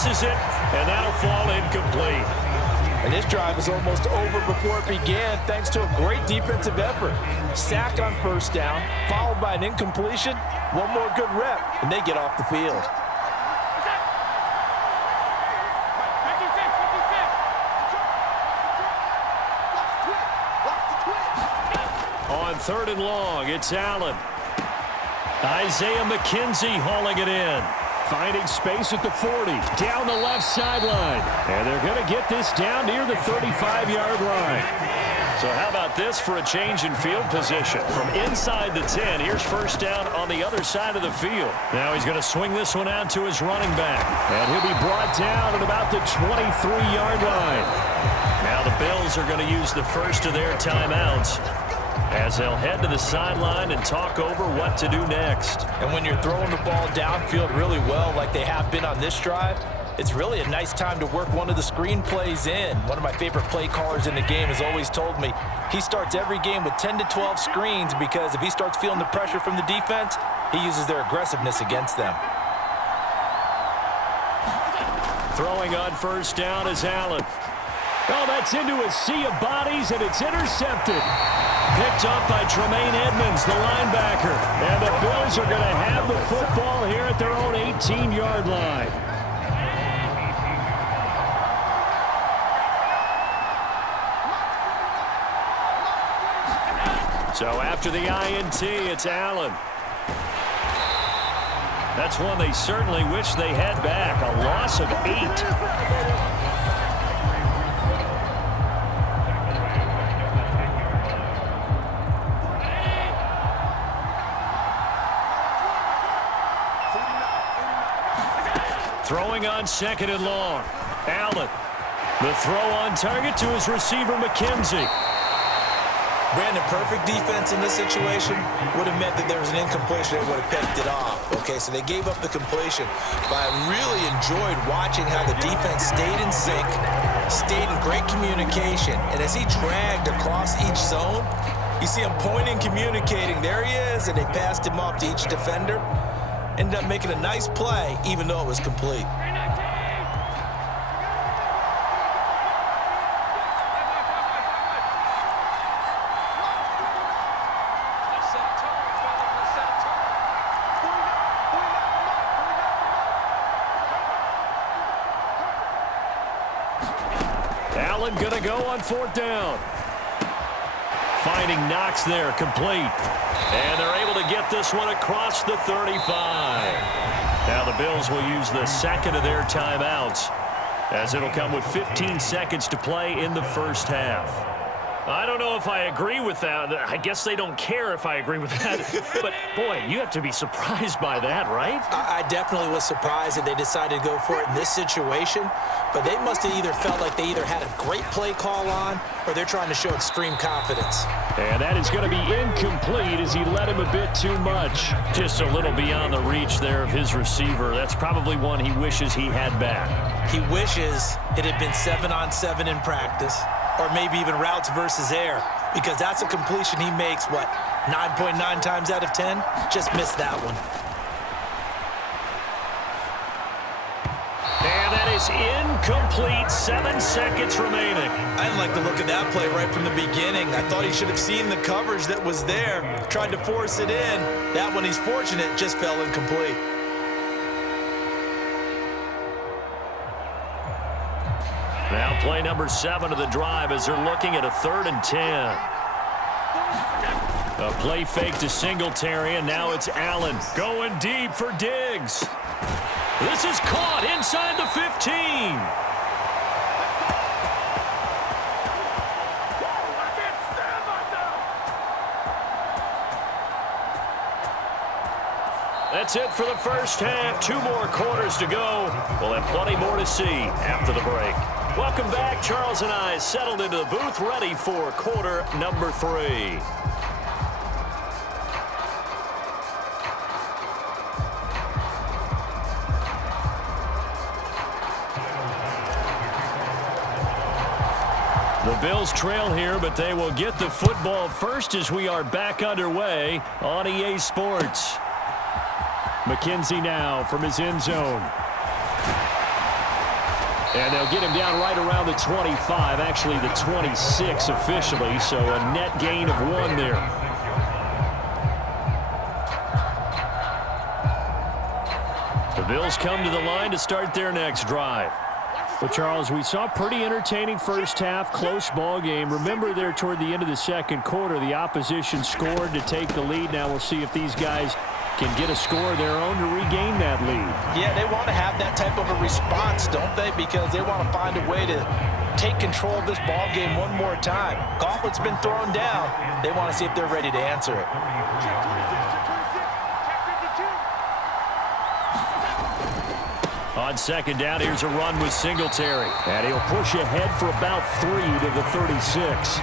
misses it, and that'll fall incomplete. And this drive is almost over before it began thanks to a great defensive effort. Sack on first down, followed by an incompletion. One more good rep, and they get off the field. On 3rd and long, it's Allen. Isaiah McKenzie hauling it in. Finding space at the 40, down the left sideline. And they're going to get this down near the 35-yard line. So how about this for a change in field position? From inside the 10, here's first down on the other side of the field. Now he's going to swing this one out to his running back. And he'll be brought down at about the 23-yard line. Now the Bills are going to use the first of their timeouts as they'll head to the sideline and talk over what to do next. And when you're throwing the ball downfield really well like they have been on this drive, it's really a nice time to work one of the screen plays in. One of my favorite play callers in the game has always told me he starts every game with 10 to 12 screens because if he starts feeling the pressure from the defense, he uses their aggressiveness against them. Throwing on first down is Allen. Oh, that's into a sea of bodies, and it's intercepted. Picked up by Tremaine Edmonds, the linebacker. And the Bills are going to have the football here at their own 18-yard line. So after the INT, it's Allen. That's one they certainly wish they had back. A loss of 8. Throwing on 2nd and long. Allen. The throw on target to his receiver, McKenzie. Brandon, perfect defense in this situation would have meant that there was an incompletion. They would have picked it off. Okay, so they gave up the completion. But I really enjoyed watching how the defense stayed in sync, stayed in great communication. And as he dragged across each zone, you see him pointing, communicating. There he is, and they passed him off to each defender. Ended up making a nice play, even though it was complete. Allen going to go on 4th down. Finding Knox there, complete. And they're able to get this one across the 35. Now the Bills will use the second of their timeouts as it'll come with 15 seconds to play in the first half. I don't know if I agree with that. I guess they don't care if I agree with that. But, boy, you have to be surprised by that, right? I definitely was surprised that they decided to go for it in this situation. But they must have either felt like they either had a great play call on or they're trying to show extreme confidence. And that is going to be incomplete as he led him a bit too much. Just a little beyond the reach there of his receiver. That's probably one he wishes he had back. He wishes it had been 7-on-7 in practice or maybe even routes versus air because that's a completion he makes, 9.9 times out of 10? Just missed that one. Incomplete, 7 seconds remaining. I didn't like the look of that play right from the beginning. I thought he should have seen the coverage that was there, tried to force it in. That one, he's fortunate, just fell incomplete. Now play number 7 of the drive as they're looking at a 3rd and 10. A play fake to Singletary, and now it's Allen going deep for Diggs. This is caught inside the 15. That's it for the first half. 2 more quarters to go. We'll have plenty more to see after the break. Welcome back. Charles and I settled into the booth, ready for quarter number 3. The Bills trail here, but they will get the football first as we are back underway on EA Sports. McKenzie now from his end zone. And they'll get him down right around the 25, actually the 26 officially, so a net gain of 1 there. The Bills come to the line to start their next drive. But, Charles, we saw a pretty entertaining first half, close ball game. Remember there toward the end of the second quarter, the opposition scored to take the lead. Now we'll see if these guys can get a score of their own to regain that lead. Yeah, they want to have that type of a response, don't they? Because they want to find a way to take control of this ball game one more time. Gauntlet's been thrown down. They want to see if they're ready to answer it. On second down, here's a run with Singletary. And he'll push ahead for about 3 to the 36.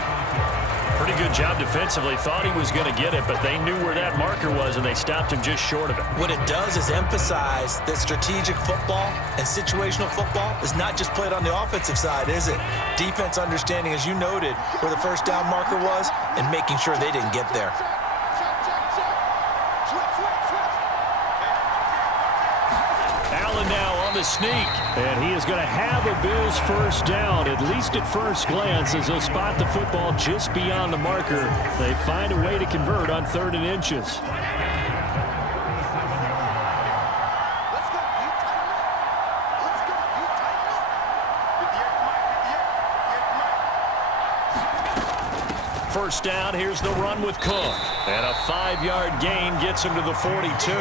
Pretty good job defensively. Thought he was going to get it, but they knew where that marker was, and they stopped him just short of it. What it does is emphasize that strategic football and situational football is not just played on the offensive side, is it? Defense understanding, as you noted, where the first down marker was and making sure they didn't get there. The sneak, and he is going to have a Bills first down, at least at first glance, as they'll spot the football just beyond the marker. They find a way to convert on 3rd and inches. First down, here's the run with Cook. And a 5-yard gain gets him to the 42.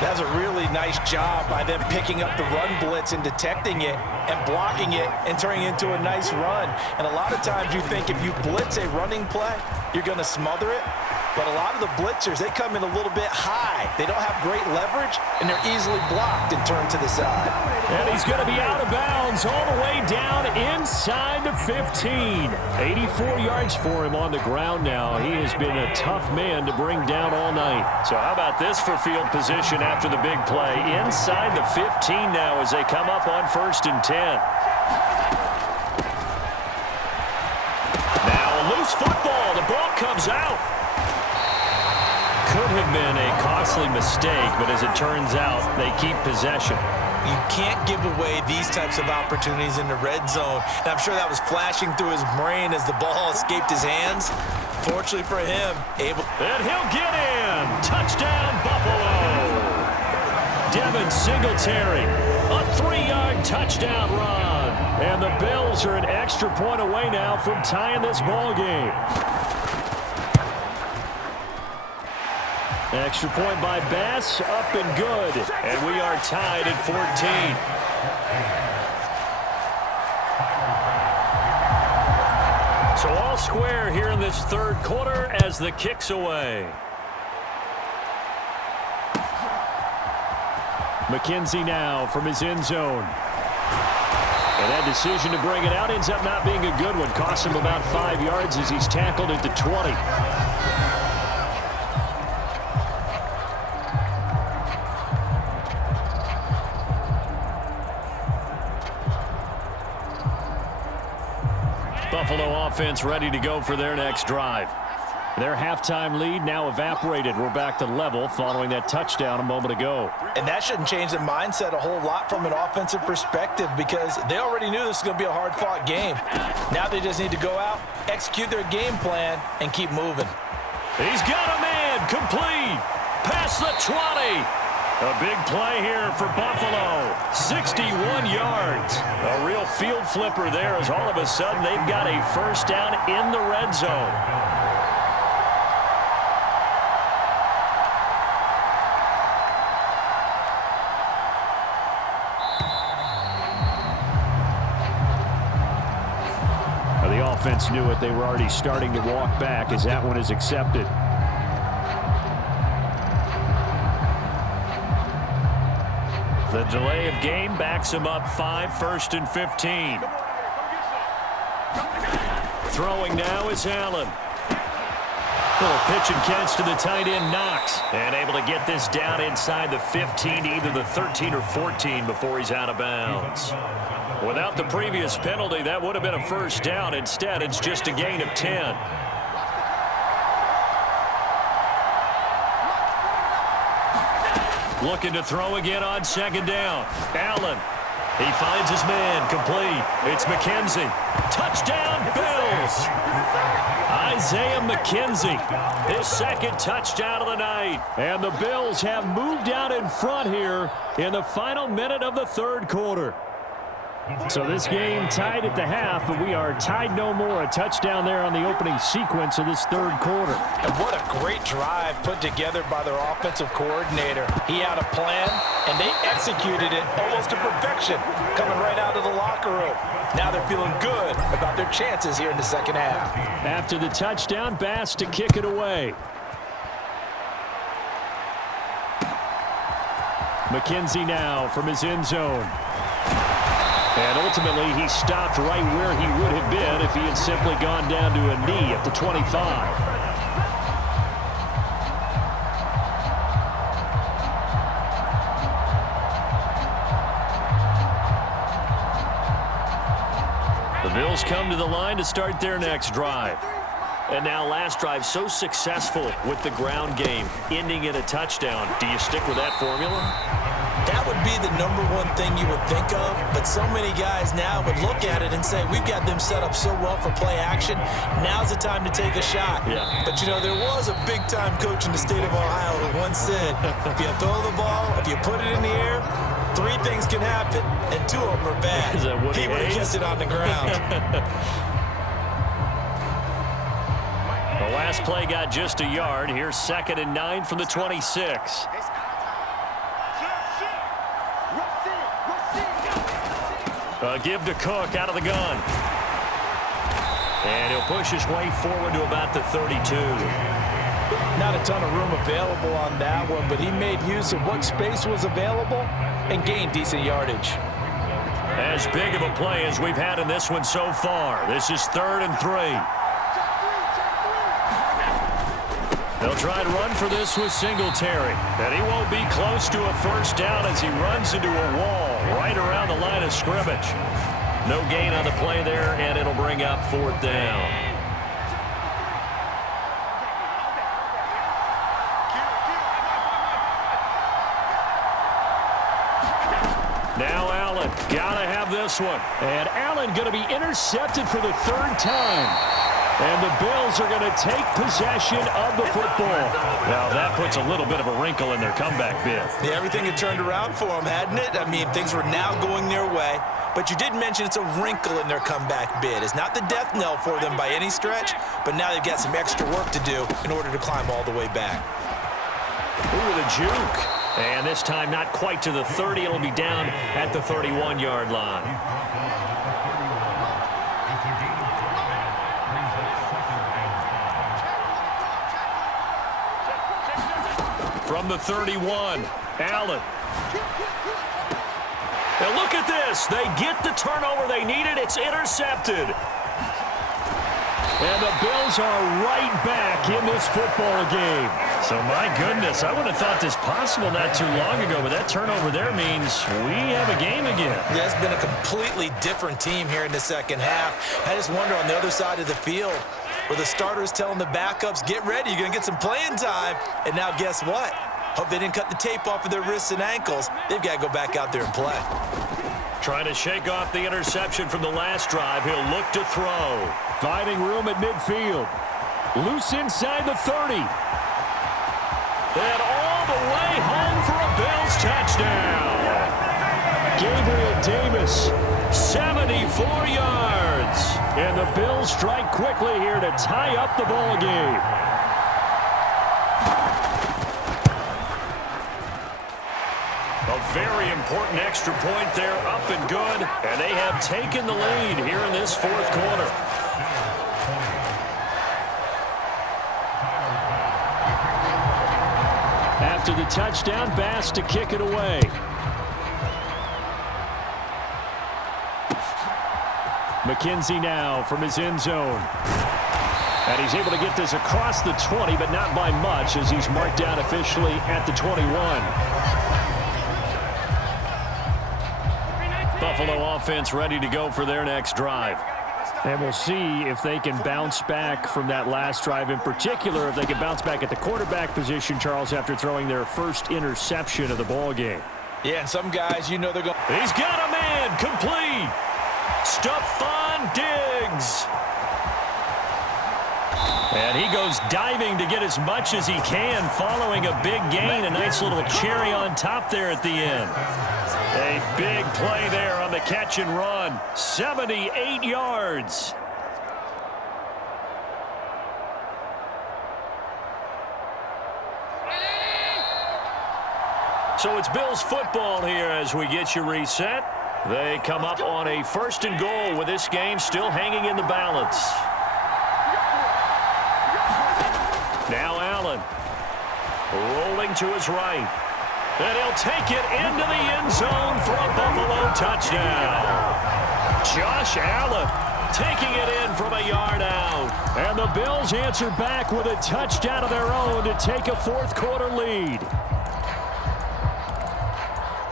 That's a really nice job by them picking up the run blitz and detecting it and blocking it and turning it into a nice run. And a lot of times you think if you blitz a running play, you're going to smother it. But a lot of the blitzers, they come in a little bit high. They don't have great leverage, and they're easily blocked and turned to the side. And he's going to be out of bounds all the way down inside the 15. 84 yards for him on the ground now. He has been a tough man to bring down all night. So how about this for field position after the big play? Inside the 15 now as they come up on 1st and 10. Now a loose football. The ball comes out. Could have been a costly mistake, but as it turns out, they keep possession. You can't give away these types of opportunities in the red zone. And I'm sure that was flashing through his brain as the ball escaped his hands. Fortunately for him, able. And he'll get in. Touchdown, Buffalo. Devin Singletary, a 3-yard touchdown run. And the Bills are an extra point away now from tying this ball game. Extra point by Bass, up and good. And we are tied at 14. So all square here in this 3rd quarter as the kick's away. McKenzie now from his end zone. And that decision to bring it out ends up not being a good one. Costs him about 5 yards as he's tackled at the 20. Buffalo offense ready to go for their next drive. Their halftime lead now evaporated. We're back to level following that touchdown a moment ago. And that shouldn't change the mindset a whole lot from an offensive perspective because they already knew this was going to be a hard-fought game. Now they just need to go out, execute their game plan, and keep moving. He's got a man complete. Past the 20. A big play here for Buffalo. 61 yards. A real field flipper there as all of a sudden they've got a first down in the red zone. The offense knew it. They were already starting to walk back as that one is accepted. The delay of game backs him up 5, 1st and 15. Throwing now is Allen. Little pitch and catch to the tight end, Knox. And able to get this down inside the 15 to either the 13 or 14 before he's out of bounds. Without the previous penalty, that would have been a first down. Instead, it's just a gain of 10. Looking to throw again on second down. Allen He finds his man, complete. It's McKenzie. Touchdown, Bills. Isaiah McKenzie, his second touchdown of the night. And the Bills have moved out in front here in the final minute of the third quarter. So this game tied at the half, but we are tied no more. A touchdown there on the opening sequence of this third quarter. And what a great drive put together by their offensive coordinator. He had a plan, and they executed it almost to perfection, coming right out of the locker room. Now they're feeling good about their chances here in the second half. After the touchdown, Bass to kick it away. McKenzie now from his end zone. And ultimately, he stopped right where he would have been if he had simply gone down to a knee at the 25. The Bills come to the line to start their next drive. And now last drive so successful with the ground game, ending in a touchdown. Do you stick with that formula? That would be the number one thing you would think of, but so many guys now would look at it and say, we've got them set up so well for play action. Now's the time to take a shot. Yeah. But, you know, there was a big-time coach in the state of Ohio who once said, if you throw the ball, if you put it in the air, 3 things can happen, and 2 of them are bad. Is that what he would have kept it on the ground. The last play got just a yard. Here's 2nd and 9 from the 26. Give to Cook out of the gun. And he'll push his way forward to about the 32. Not a ton of room available on that one, but he made use of what space was available and gained decent yardage. As big of a play as we've had in this one so far. This is 3rd and 3. They'll try and run for this with Singletary. And he won't be close to a first down as he runs into a wall right around the line of scrimmage. No gain on the play there, and it'll bring up 4th down. Now Allen, gotta have this one. And Allen gonna be intercepted for the 3rd time. And the Bills are going to take possession of the football. Now, that puts a little bit of a wrinkle in their comeback bid. Yeah, everything had turned around for them, hadn't it? I mean, things were now going their way. But you did mention it's a wrinkle in their comeback bid. It's not the death knell for them by any stretch, but now they've got some extra work to do in order to climb all the way back. Ooh, the juke. And this time not quite to the 30. It'll be down at the 31-yard line. From the 31, Allen. Now look at this. They get the turnover they needed. It's intercepted. And the Bills are right back in this football game. So, my goodness, I would have thought this possible not too long ago, but that turnover there means we have a game again. Yeah, it's been a completely different team here in the second half. I just wonder on the other side of the field, where the starters telling the backups, get ready, you're going to get some playing time. And now guess what? Hope they didn't cut the tape off of their wrists and ankles. They've got to go back out there and play. Trying to shake off the interception from the last drive. He'll look to throw. Finding room at midfield. Loose inside the 30. And all the way home for a Bills touchdown. Gabriel Davis, 74 yards. And the Bills strike quickly here to tie up the ball game. A very important extra point there, up and good. And they have taken the lead here in this 4th quarter. After the touchdown, Bass to kick it away. McKenzie now from his end zone. And he's able to get this across the 20, but not by much as he's marked down officially at the 21. Buffalo offense ready to go for their next drive. And we'll see if they can bounce back from that last drive, in particular if they can bounce back at the quarterback position, Charles, after throwing their first interception of the ball game. Yeah, and some guys, you know they're going. He's got a man, complete. Stephon Diggs. And he goes diving to get as much as he can following a big gain. A nice little cherry on top there at the end. A big play there on the catch and run. 78 yards. So it's Bills football here as we get you reset. They come up on a 1st and goal with this game still hanging in the balance. Now Allen rolling to his right. And he'll take it into the end zone for a Buffalo touchdown. Josh Allen taking it in from a yard out. And the Bills answer back with a touchdown of their own to take a 4th quarter lead.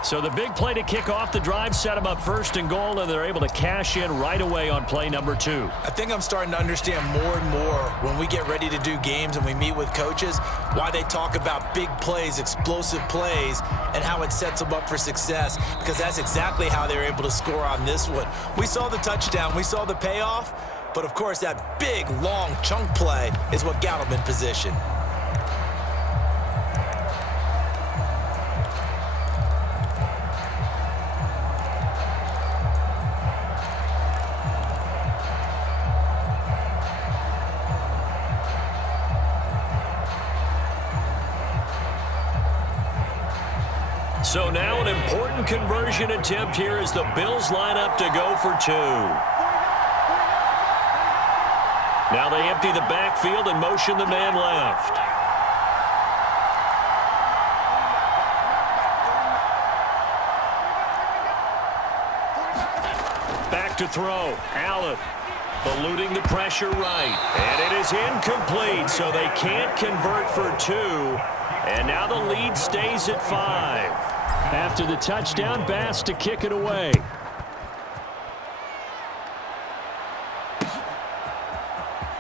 So the big play to kick off the drive set them up 1st and goal, and they're able to cash in right away on play number 2. I think I'm starting to understand more and more when we get ready to do games and we meet with coaches why they talk about big plays, explosive plays, and how it sets them up for success, because that's exactly how they're able to score on this one. We saw the touchdown. We saw the payoff. But, of course, that big, long chunk play is what got them in position. So now an important conversion attempt here as the Bills line up to go for 2. Now they empty the backfield and motion the man left. Back to throw. Allen eluding the pressure right. And it is incomplete, so they can't convert for 2. And now the lead stays at 5. After the touchdown, Bass to kick it away.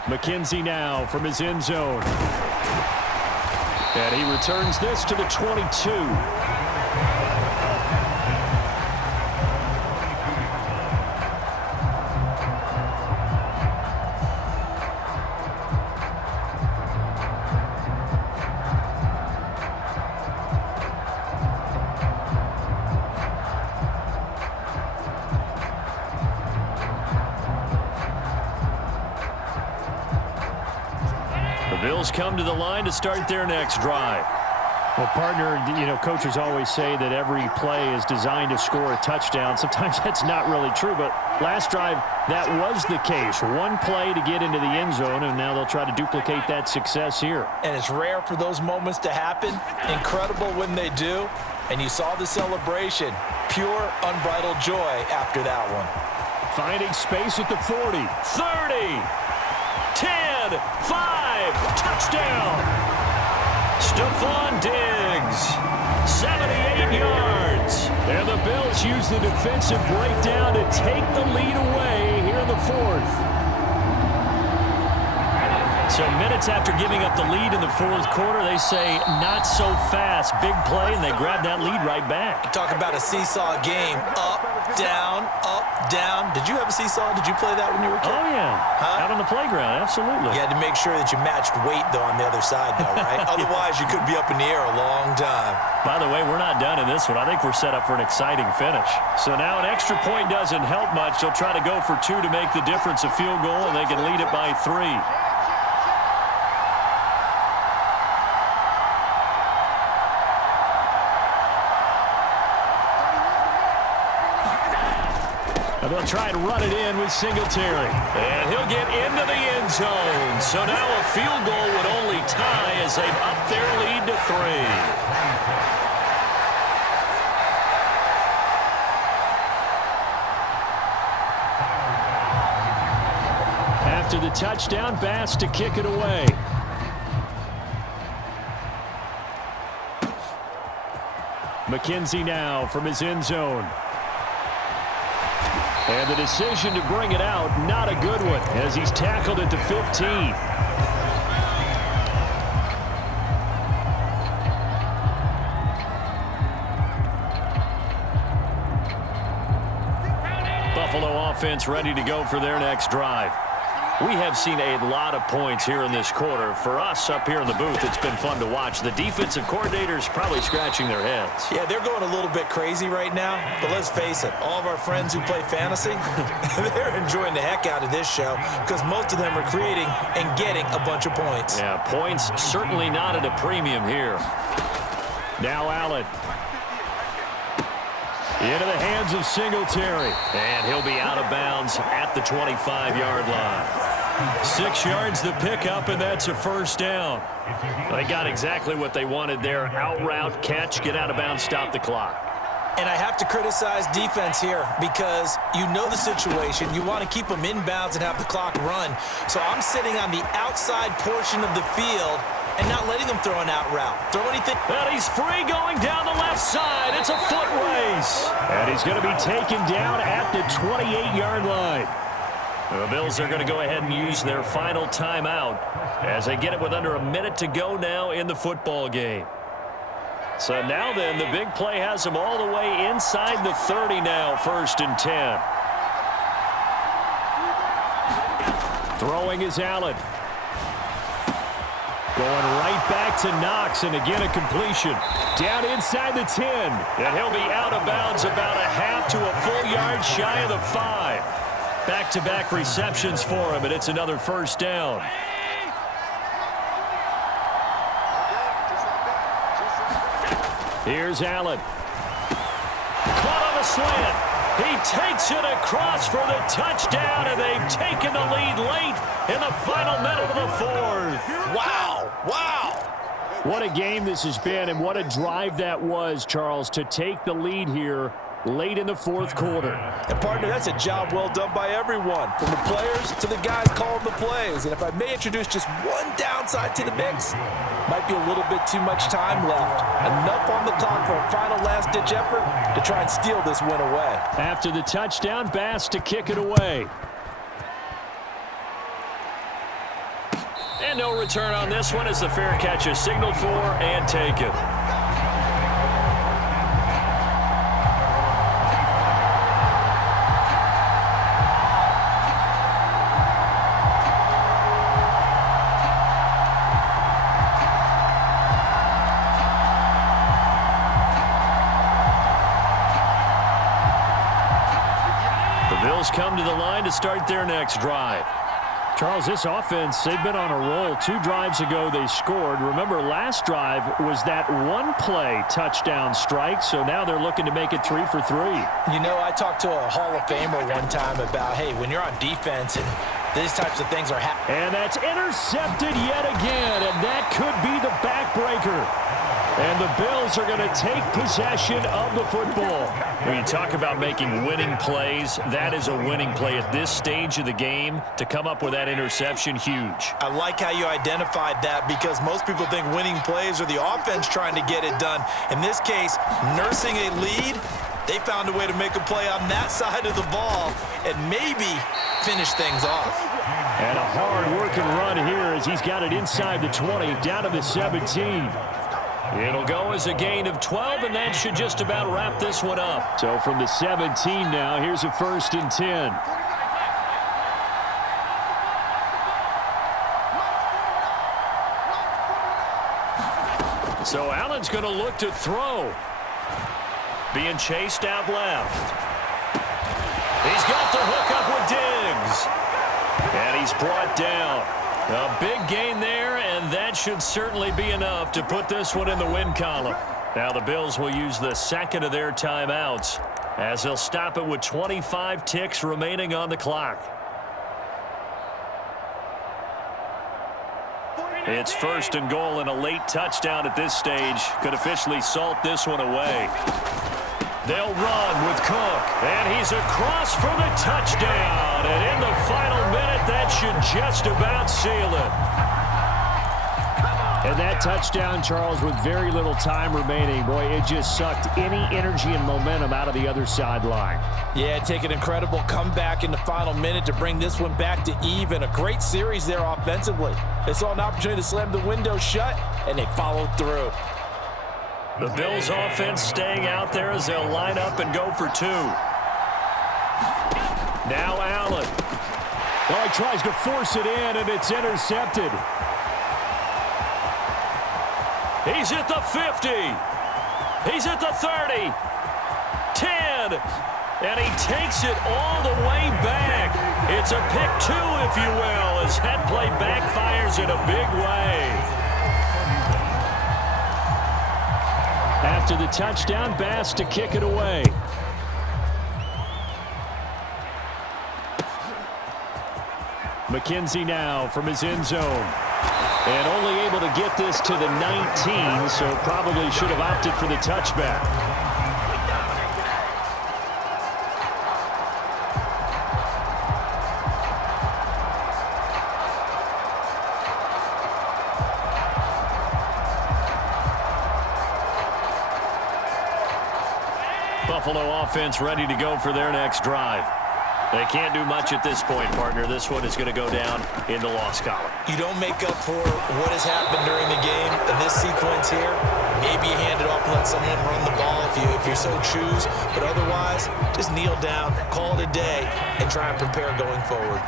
McKenzie now from his end zone. And he returns this to the 22. Bills come to the line to start their next drive. Well, partner, coaches always say that every play is designed to score a touchdown. Sometimes that's not really true, but last drive, that was the case. One play to get into the end zone, and now they'll try to duplicate that success here. And it's rare for those moments to happen. Incredible when they do. And you saw the celebration. Pure, unbridled joy after that one. Finding space at the 40, 30, 10, 5, touchdown. Stephon Diggs, 78 yards. And the Bills use the defensive breakdown to take the lead away here in the 4th. So minutes after giving up the lead in the 4th quarter, they say not so fast. Big play, and they grab that lead right back. Talk about a seesaw game. Up, down, up, down. Did you have a seesaw? Did you play that when you were a kid? Oh, yeah. Huh? Out on the playground, absolutely. You had to make sure that you matched weight, though, on the other side, though, right? Otherwise, you could be up in the air a long time. By the way, we're not done in this one. I think we're set up for an exciting finish. So now an extra point doesn't help much. They'll try to go for 2 to make the difference a field goal, and they can lead it by 3. They'll try and run it in with Singletary. And he'll get into the end zone. So now a field goal would only tie as they've upped their lead to 3. After the touchdown, Bass to kick it away. McKenzie now from his end zone. And the decision to bring it out, not a good one, as he's tackled at the 15. Buffalo offense ready to go for their next drive. We have seen a lot of points here in this quarter. For us up here in the booth, it's been fun to watch. The defensive coordinators probably scratching their heads. Yeah, they're going a little bit crazy right now, but let's face it, all of our friends who play fantasy, they're enjoying the heck out of this show because most of them are creating and getting a bunch of points. Yeah, points certainly not at a premium here. Now Allen. Into the hands of Singletary. And he'll be out of bounds at the 25-yard line. 6 yards the pickup, and that's a first down. They got exactly what they wanted there. Out route, catch, get out of bounds, stop the clock. And I have to criticize defense here because you know the situation. You want to keep them inbounds and have the clock run. So I'm sitting on the outside portion of the field and not letting them throw an out route. Throw anything. And he's free going down the left side. It's a foot race. And he's going to be taken down at the 28-yard line. The Bills are going to go ahead and use their final timeout as they get it with under a minute to go now in the football game. So now then, the big play has them all the way inside the 30 now, 1st and 10. Throwing is Allen. Going right back to Knox, and again a completion. Down inside the 10. And he'll be out of bounds about a half to a full yard shy of the 5. Back-to-back receptions for him, and it's another first down. Here's Allen. Caught on the slant. He takes it across for the touchdown, and they've taken the lead late in the final minute of the 4th. Wow, wow. What a game this has been, and what a drive that was, Charles, to take the lead here late in the 4th quarter. And, partner, that's a job well done by everyone, from the players to the guys calling the plays. And if I may introduce just one downside to the mix, might be a little bit too much time left. Enough on the clock for a final last-ditch effort to try and steal this win away. After the touchdown, Bass to kick it away. And no return on this one as the fair catch is signaled for and taken. Come to the line to start their next drive. Charles, this offense, they've been on a roll. 2 drives ago they scored. Remember, last drive was that one-play touchdown strike, so now they're looking to make it 3 for 3. You know, I talked to a Hall of Famer one time about, hey, when you're on defense and these types of things are happening. And that's intercepted yet again, and that could be the backbreaker. And the Bills are going to take possession of the football. When you talk about making winning plays, that is a winning play at this stage of the game. To come up with that interception, huge. I like how you identified that because most people think winning plays are the offense trying to get it done. In this case, nursing a lead, they found a way to make a play on that side of the ball and maybe finish things off. And a hard-working run here as he's got it inside the 20, down to the 17. It'll go as a gain of 12, and that should just about wrap this one up. So from the 17 now, here's a 1st and 10. So Allen's going to look to throw. Being chased out left. He's got the hook up with Diggs. And he's brought down. A big gain there, and that should certainly be enough to put this one in the win column. Now the Bills will use the second of their timeouts as they'll stop it with 25 ticks remaining on the clock. It's 1st and goal, and a late touchdown at this stage could officially salt this one away. They'll run with Cook, and he's across for the touchdown. And in the final minute, that should just about seal it. And that touchdown, Charles, with very little time remaining, boy, it just sucked any energy and momentum out of the other sideline. Yeah, take an incredible comeback in the final minute to bring this one back to even. A great series there offensively. They saw an opportunity to slam the window shut, and they followed through. The Bills offense staying out there as they'll line up and go for 2. Now Allen. Oh, he tries to force it in, and it's intercepted. He's at the 50. He's at the 30. 10. And he takes it all the way back. It's a pick 2, if you will, as that play backfires in a big way. After the touchdown, Bass to kick it away. McKenzie now from his end zone. And only able to get this to the 19, so probably should have opted for the touchback. Buffalo offense ready to go for their next drive. They can't do much at this point, partner. This one is going to go down in the loss column. You don't make up for what has happened during the game in this sequence here. Maybe you hand it off and let someone run the ball if you so choose. But otherwise, just kneel down, call it a day, and try and prepare going forward.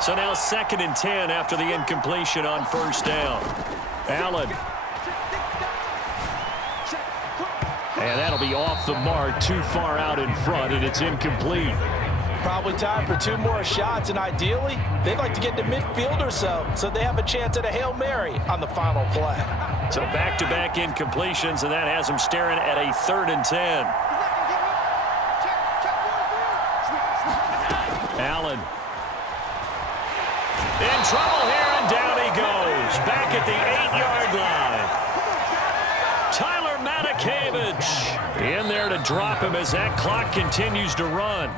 So now 2nd and 10 after the incompletion on first down. Allen. And that'll be off the mark, too far out in front, and it's incomplete. Probably time for 2 more shots, and ideally, they'd like to get to midfield or so they have a chance at a Hail Mary on the final play. So back-to-back incompletions, and that has them staring at a 3rd and 10. Allen. In trouble here, and down he goes. Back at the 8-yard line. Tyler Matakevich in there to drop him as that clock continues to run.